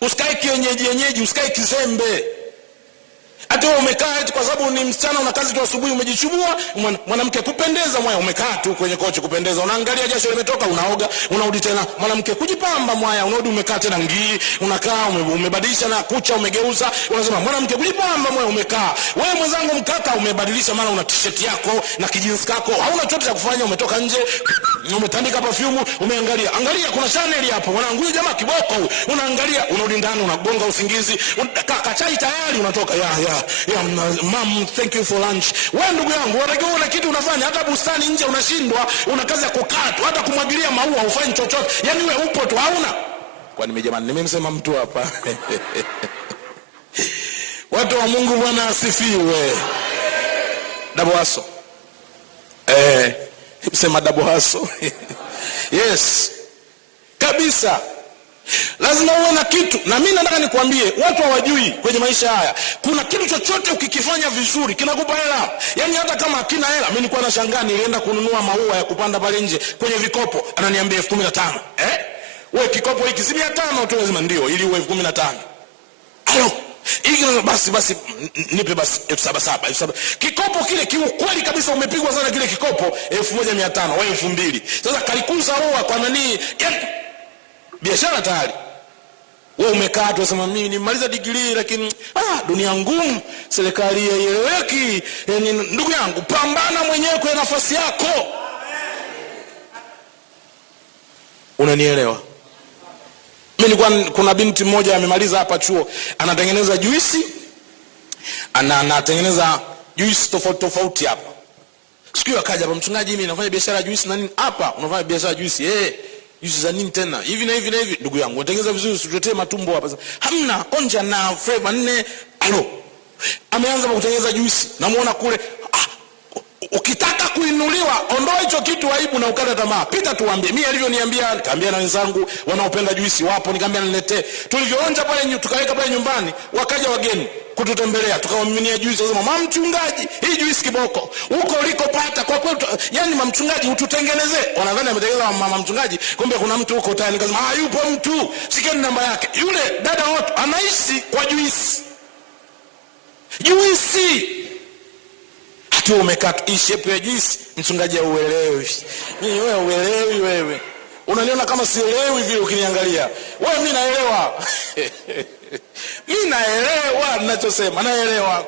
Usikae kienyeji, usikae kizembe. Hata wewe umekaa eti kwa sababu ni msichana una kazi tu asubuhi umejichubua, mwanamke kupendeza mwaya umekaa tu kwenye kochi kupendeza. Unaangalia jasho limetoka unaoga, unarudi tena. Mwanamke kujipamba mwaya unarudi umekaa tena ngii, unakaa umebadilisha na kucha umegeuza. Unasema mwanamke kujipamba mwaya umekaa. Wewe mwenzangu mkaka umebadilisha maana una t-shirt yako na kijinsi kako. Hauna chochote cha kufanya, umetoka nje, umetandika perfume, umeangalia. Angalia kuna Chanel hapo. Mwanangu huyu jamaa kiboko huyu. Unaangalia, unarudi ndani unagonga usingizi. Kaka chai tayari unatoka. Mom, thank you for lunch. Wewe ndugu yangu, unatakiwa una kitu unafanya, hata bustani nje unashindwa, una kazi ya kukaa tu, hata kumwagilia maua ufanye chochote. Yaani wewe upo tu hauna. Kwani jamani nimemsema mtu hapa. Watu wa Mungu Bwana asifiwe. Double hustle. Sema double hustle. Yes. Kabisa. Lazima uwe na kitu. Na mimi nataka nikwambie watu hawajui kwenye maisha haya kuna kitu chochote ukikifanya vizuri kinakupa hela. Yaani hata kama hakina hela, mimi nilikuwa nashangaa nilienda kununua maua ya kupanda pale nje kwenye vikopo, ananiambia 15,000. Wewe kikopo hiki si 500 tu, lazima ndio ili uwe 15,000. Alo. Hiki basi nipe basi 7,700. Kikopo kile kiukweli kabisa umepigwa sana kile kikopo 1,500 wewe 2,000. Sasa kalikuza huwa kwa nani? Yaani biashara tayari. Wewe umekaa tu unasema mimi nimaliza degree lakini dunia ngumu, serikali haieleweki. Yaani ndugu yangu pambana mwenyewe kwa nafasi yako. Unanielewa? Mimi kuna binti mmoja amemaliza hapa chuo, anatengeneza juisi. Anatengeneza juisi tofauti hapa. Siku akaja hapa, mchungaji mimi nafanya biashara ya juisi na nini? Hapa unafanya biashara ya juisi. Juisi za nini tena? Hivi na hivi na hivi. Ndugu yangu, unatengeneza vizuri usituletee matumbo hapa. Hamna, onja na flavor 4. Alo. Ameanza kutengeneza juisi. Namuona kule. Ukitaka kuinuliwa, ondoa hicho kitu aibu na ukata tamaa. Pita tuambie. Mimi alivyoniambia, nikaambia na wenzangu wanaopenda juisi wapo, nikamwambia niletee. Tulivyoonja pale tukaweka pale nyumbani, wakaja wageni kututembelea, tukawamiminia juisi. Sasa mama mchungaji, hii juisi kiboko. Huko ulikopata kwa kweli, yani mama mchungaji ututengenezee. Wanadhani ametengeneza mama mchungaji, kumbe kuna mtu huko tayari. Nikasema yupo mtu, shikeni namba yake. Yule dada wote anaishi kwa juisi. Juisi. Tu umekaa shape ya juisi, mchungaji hauelewi. Mimi wewe uelewi wewe. Unaniona kama sielewi vile ukiniangalia. Wewe mimi naelewa. Mimi naelewa ninachosema, naelewa.